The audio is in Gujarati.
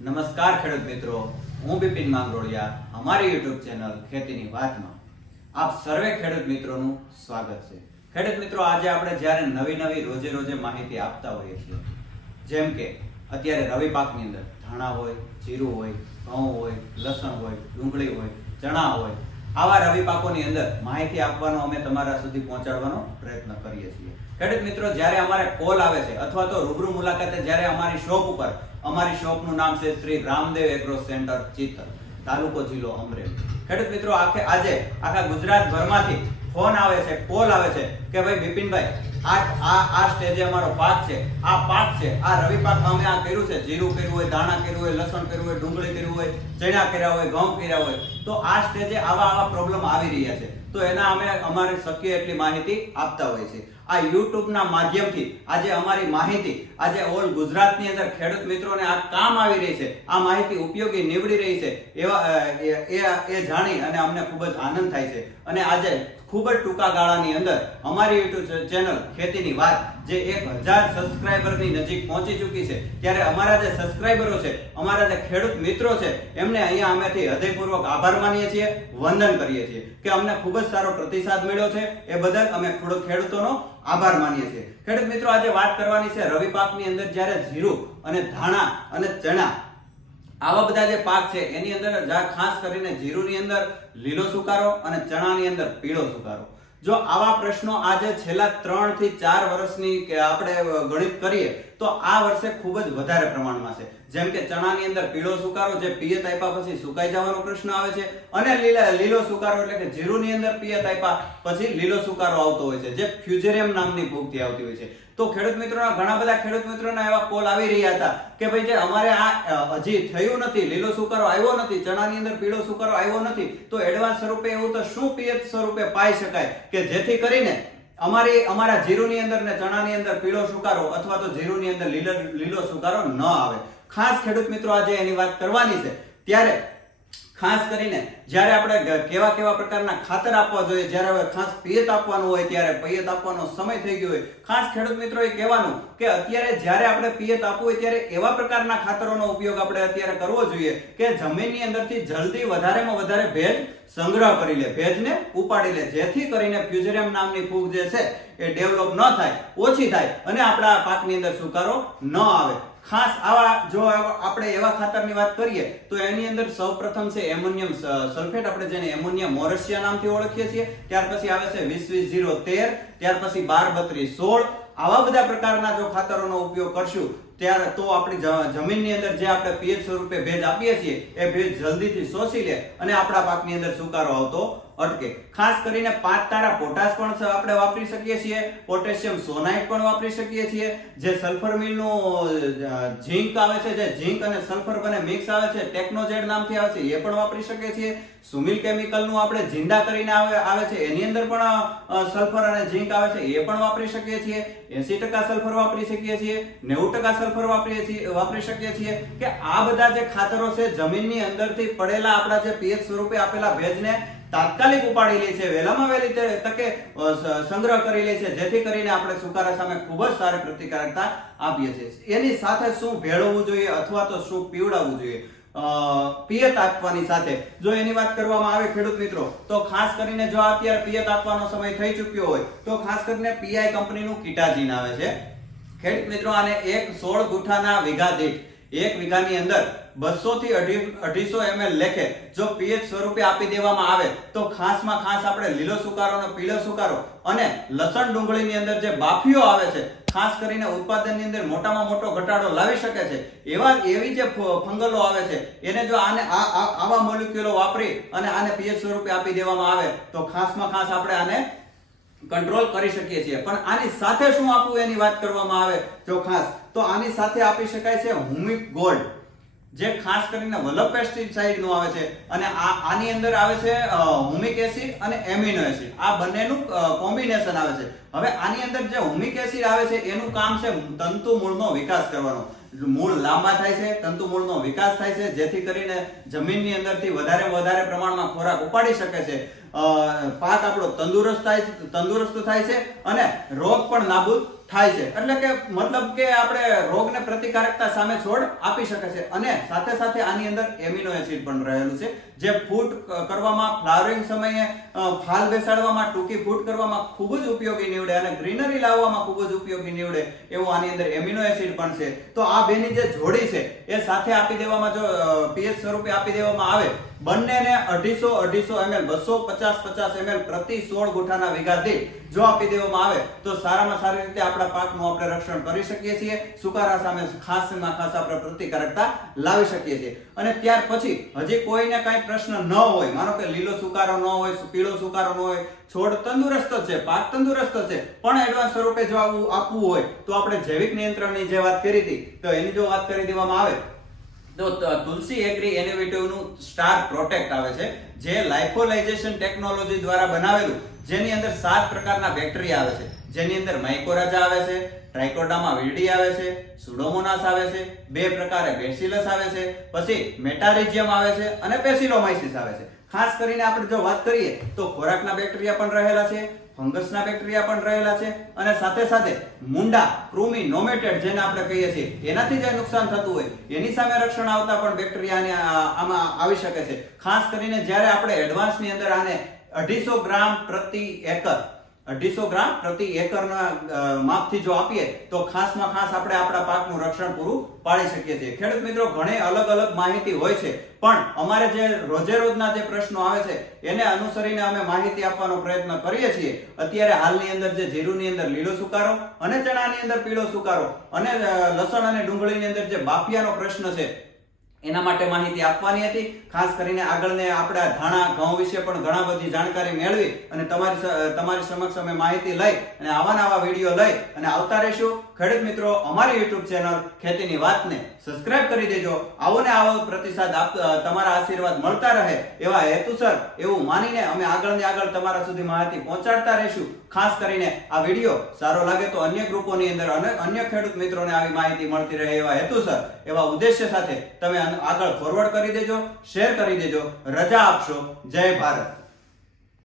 નમસ્કાર ખેડૂત મિત્રો, હું બિપિન માંગરોળિયા અમારી યુટ્યુબ ચેનલ ખેતીની વાતમાં આપ સર્વે ખેડૂત મિત્રોનું સ્વાગત છે। ખેડૂત મિત્રો, આજે આપણે જ્યારે નવી રોજે માહિતી આપતા હોઈએ છીએ, જેમ કે અત્યારે રવિ પાકની અંદર ધાણા હોય, જીરું હોય, ઘઉં હોય, લસણ હોય, ડુંગળી હોય, ચણા હોય, આવા રવિ પાકોની અંદર માહિતી આપવાનો અમે તમારા સુધી પહોંચાડવાનો પ્રયત્ન કરીએ છીએ। ખેડૂત મિત્રો, જ્યારે અમારે કોલ આવે છે અથવા તો રૂબરૂ મુલાકાતે જ્યારે અમારી શોપ ઉપર, અમારી શોપનું નામ છે શ્રી રામદેવ એગ્રો સેન્ટર ચિત્તલ, તાલુકો જિલ્લો અમરેલી। ખેડૂત મિત્રો, આજે આખા ગુજરાતભરમાંથી ફોન આવે છે, કોલ આવે છે કે ભાઈ બિપિનભાઈ, આ સ્ટેજે અમારો પાક છે, આ પાક છે, આ રવિ પાક અમે આ કર્યું છે, જીરું કર્યું હોય, દાણા કર્યું હોય, લસણ કર્યું હોય, ડુંગળી કર્યું હોય, ચણા કર્યા હોય, ઘઉં કર્યા હોય, તો આ સ્ટેજે આવા પ્રોબ્લેમ આવી રહ્યા છે, તો એના અમે અમારે શક્ય એટલી માહિતી આપતા હોય છે। આ YouTube ના માધ્યમથી આજે અમારી માહિતી આજે ઓલ ગુજરાતની અંદર ખેડૂત મિત્રોને આ કામ આવી રહી છે, આ માહિતી ઉપયોગી નીવડી રહી છે, એવા એ જાણી અને અમને ખૂબ જ આનંદ થાય છે। અને આજે ખૂબ જ ટૂંકા ગાળાની અંદર અમારી YouTube ચેનલ ખેતીની વાત જે 1000 સબસ્ક્રાઇબરની નજીક પહોંચી ચૂકી છે, ત્યારે અમારા જે સબસ્ક્રાઇબરો છે, અમારા જે ખેડૂત મિત્રો છે, એમને અહીંયા અમેથી હૃદયપૂર્વક આભાર માનીએ છીએ, વંદન કરીએ છીએ કે અમને ખૂબ જ સારો પ્રતિસાદ મળ્યો છે, એ બદલ અમે ખેડૂતોનો આભાર માનીએ છીએ। ખેડૂત મિત્રો, આજે વાત કરવાની છે રવિ પાકની અંદર જ્યારે જીરું અને ધાણા અને ચણા આવા બધા જે પાક છે એની અંદર ખાસ કરીને જીરુની અંદર લીલો સુકારો અને ચણાની અંદર પીળો સુકારો, જો આવા પ્રશ્નો આજે છેલ્લા 3 થી 4 વર્ષની આપણે ગણિત કરીએ તો આ વર્ષે ખૂબ જ વધારે પ્રમાણમાં છે। જેમ કે ચણાની અંદર પીળો સુકારો જે પિયત આપ્યા પછી સુકાઈ જવાનો પ્રશ્ન આવે છે, અને લીલો સુકારો એટલે કે જીરુની અંદર પિયત આપ્યા પછી લીલો સુકારો આવતો હોય છે, જે ફ્યુઝેરિયમ નામની ફૂગથી આવતી હોય છે। તો ખેડૂત મિત્રોના ઘણા બધા ખેડૂત મિત્રોના એવા કોલ આવી રહ્યા હતા કે ભાઈ જે અમારે આ હજી થયું નથી, લીલો સુકારો આવ્યો નથી, ચણાની અંદર પીળો સુકારો આવ્યો નથી, તો એડવાન્સ સ્વરૂપે એવું તો શું પિયત સ્વરૂપે પાઈ શકાય કે જેથી કરીને અમારા જીરુની અંદર ને ચણાની અંદર પીળો સુકારો અથવા તો જીરુની અંદર લીલો સુકારો ન આવે। ખાસ ખેડૂત મિત્રો, આજે એની વાત કરવાની છે। ત્યારે ખાસ કરીને જ્યારે આપણે કેવા પ્રકારના ખાતર આપવા જોઈએ, જ્યારે હવે ખાસ પિયત આપવાનું હોય ત્યારે પિયત આપવાનો સમય થઈ ગયો હોય, ખાસ ખેડૂત મિત્રો એ કહેવાનું કે અત્યારે જ્યારે આપણે પિયત આપવું હોય ત્યારે એવા પ્રકારના ખાતરોનો ઉપયોગ આપણે અત્યારે કરવો જોઈએ કે જમીનની અંદરથી જલ્દી વધારેમાં વધારે ભેજ સંગ્રહ કરી લે, ભેજને ઉપાડી લે, જેથી કરીને ફ્યુઝેરિયમ નામની ફૂગ જે છે એ ડેવલપ ન થાય, ઓછી થાય અને આપણા પાકની અંદર સુકારો ન આવે। ખાસ જો આપણે એવા ખાતરની વાત કરીએ તો એની અંદર સૌપ્રથમ છે એમોનિયમ સલ્ફેટ, આપણે જેને એમોનિયા મોરસિયા નામથી ઓળખીએ છીએ, ત્યાર પછી આવે છે 20-20-0-13, ત્યાર પછી 12-32-16, આવા બધા પ્રકારના જો ખાતરોનો ઉપયોગ કરશું ત્યારે તો આપણી જમીનની અંદર જે આપણે પીએચ સ્વરૂપે ભેજ આપીએ છીએ એ ભેજ જલ્દીથી શોષી લે અને આપણા પાકની અંદર સુકારો આવતો અટકે। ખાસ કરીને 5 તારા પોટાશ પણ આપણે વાપરી શકીએ છીએ, પોટેશિયમ સોનાઇટ પણ વાપરી શકીએ છીએ, જે સલ્ફર મિલનું ઝીંક આવે છે, જે ઝીંક અને સલ્ફર બંને મિક્સ આવે છે, ટેકનોજેડ નામથી આવે છે, એ પણ વાપરી શકીએ છીએ। સુમિલ કેમિકલનું આપણે ઝીંડા કરીને આવે છે, એની અંદર પણ સલ્ફર અને ઝીંક આવે છે, એ પણ વાપરી શકીએ છીએ। 80% સલ્ફર વાપરી શકીએ છીએ, 90% સલ્ફર વાપરી શકીએ છીએ કે આ બધા જે ખાતરો છે જમીનની અંદરથી પડેલા આપણા જે પીએચ સ્વરૂપે આપેલા ભેજને તાત્કાલિક ઉપાડી લે છે, વહેલામાં વહેલી તકે સંગ્રહ કરી લે છે, જેથી કરીને આપણે સુકારા સામે ખૂબ જ સારી પ્રતિકારકતા આપીએ છીએ। એની સાથે શું ભેળવવું જોઈએ અથવા તો શું પીવડાવવું જોઈએ પિયત આપવાની સાથે, જો એની વાત કરવામાં આવે ખેડૂત મિત્રો, તો ખાસ કરીને જો અત્યારે પિયત આપવાનો સમય થઈ ચૂક્યો હોય તો ખાસ કરીને પીઆઈ કંપનીનું કીટાજીન આવે છે। ખેડૂત મિત્રો, આને 16 ગુઠાના વીઘા દીઠ 1 વીઘાની અંદર 200 થી 250 ml લેખે જો પીએચ સ્વરૂપે આપી દેવામાં આવે તો ખાસમાં ખાસ આપણે લીલો સુકારો અને પીળો સુકારો અને લસણ ડુંગળીની અંદર જે બાફીઓ આવે છે, ખાસ કરીને ઉત્પાદનની અંદર મોટામાં મોટો ઘટાડો લાવી શકે છે, એવી જે ફંગલો આવે છે એને જો આવા મોલિક્યુલો વાપરી અને આને પીએચ સ્વરૂપે આપી દેવામાં આવે તો ખાસમાં ખાસ આપણે આને કંટ્રોલ કરી શકીએ છીએ। પણ આની સાથે શું આપવું એની વાત કરવામાં આવે જો ખાસ તો આની સાથે આપી શકાય છે હુમિક ગોલ્ડ, જે ખાસ કરીને વલ્લભ પેસ્ટિસાઇડ નું આવે છે, અને આની અંદર આવે છે હુમિક એસિડ અને એમિનો એસિડ, આ બંનેનું કોમ્બિનેશન આવે છે। હવે આની અંદર જે હુમિક એસિડ આવે છે એનું કામ છે તંતુ મૂળનો વિકાસ કરવાનો, મૂળ લાંબા થાય છે, તંતુ મૂળનો વિકાસ થાય છે, જેથી કરીને જમીનની અંદરથી વધારે પ્રમાણમાં ખોરાક ઉપાડી શકે છે। પાક આપણો તંદુરસ્ત થાય છે અને રોગ પણ નાબૂદ થાય છે. એટલે કે મતલબ કે આપણે રોગને પ્રતિકારકતા સામે છોડ આપી શકે છે. અને સાથે સાથે આની અંદર એમિનો એસિડ પણ રહેલું છે, જે ફૂટ કરવામાં, ફ્લાવરિંગ સમયે ફાલ બેસાડવામાં, ટૂંકી ફૂટ કરવામાં ખૂબ જ ઉપયોગી નીવડે અને ગ્રીનરી લાવવામાં ખૂબ જ ઉપયોગી નીવડે એવું આની અંદર એમિનો એસિડ પણ છે. તો આ બેની જે જોડી છે એ સાથે આપી દેવામાં, જો પીએચ સ્વરૂપે આપી દેવામાં આવે, બંનેને 250 ml 250 ml પ્રતિ 16 ગુઠાના વીઘા દીઠ જો આપી દેવામાં આવે તો સારામાં સારી રીતે આપણા પાકનું આપણે રક્ષણ કરી શકીએ છીએ. સુકારા સામે ખાસમાં ખાસ આપણે પ્રતિકારકતા લાવી શકીએ છીએ. અને ત્યાર પછી હજી કોઈને કાંઈ પ્રશ્ન ન હોય, માનો કે લીલો સુકારો ન હોય, પીળો સુકારો ન હોય, છોડ તંદુરસ્ત છે, પાક તંદુરસ્ત છે, પણ એડવાન્સ સ્વરૂપે જો આવું આપવું હોય તો આપણે જૈવિક નિયંત્રણની જે વાત કરી હતી તો એની જો વાત કરી દેવામાં આવે તો તુલસી એગ્રી ઇનોવેટિવનું સ્ટાર પ્રોટેક્ટ આવે છે, જે લાઇફોલાઇઝેશન ટેકનોલોજી દ્વારા બનાવેલું, જેની અંદર 7 પ્રકારના બેક્ટેરિયા આવે છે, જેની અંદર માઇકોરાઝા આવે છે, ટ્રાઇકોડર્મા વિરિડી આવે છે, સુડોમોનાસ આવે છે, 2 પ્રકારે બેસિલસ આવે છે, પછી મેટારિઝિયમ આવે છે અને બેસિલોમાઇસિસ આવે છે. ખાસ કરીને આપણે જો વાત કરીએ તો ખોરાકના બેક્ટેરિયા પણ રહેલા છે, ફંગસના બેક્ટેરિયા પણ રહેલા છે અને સાથે સાથે મુંડા, કૃમિ, નોમેટેડ જેને આપણે કહીએ છીએ, એનાથી જે નુકસાન થતું હોય એની સામે રક્ષણ આવતા પણ બેક્ટેરિયા આમાં આવી શકે છે. ખાસ કરીને જ્યારે આપણે એડવાન્સની અંદર આને 250 ગ્રામ પ્રતિ એકર 250 ગ્રામ પ્રતિ એકરના માપથી જો આપીએ તો ખાસમાં ખાસ આપણે આપણા પાકનું રક્ષણ પૂરું પાડી શકીએ છીએ. ખેડૂત મિત્રો, ઘણી અલગ અલગ માહિતી હોય છે, પણ અમારે જે રોજે રોજના જે પ્રશ્નો આવે છે એને અનુસરીને અમે માહિતી આપવાનો પ્રયત્ન કરીએ છીએ. અત્યારે હાલની અંદર જે જીરુની અંદર લીલો સુકારો અને ચણાની અંદર પીળો સુકારો અને લસણ અને ડુંગળીની અંદર જે બાફિયાનો પ્રશ્ન છે એના માટે માહિતી આપવાની હતી. ખાસ કરીને આગળને આપણા ધાણા, ઘઉં વિશે પણ ઘણા બધી જાણકારી મેળવી અને તમારી સમક્ષ અમે માહિતી લઈ અને આવા વિડીયો લઈ અને આવતા રહીશું. ખેડૂત મિત્રો, અમારી YouTube ચેનલ ખેતીની વાતને સબસ્ક્રાઇબ કરી દેજો. આવો ને આવો પ્રતિસાદ તમારા આશીર્વાદ મળતા રહે એવા હેતુસર એવું માનીને અમે આગળ તમારા સુધી માહિતી પહોંચાડતા રહીશું. ખાસ કરીને આ વિડીયો સારો લાગે તો અન્ય ગ્રુપોની અંદર અને અન્ય ખેડૂત મિત્રોને આવી માહિતી મળતી રહે એવા હેતુસર, એવા ઉદ્દેશ્ય સાથે તમે આગળ ફોરવર્ડ કરી દેજો, શેર કરી દેજો. રજા આપશો. જય ભારત.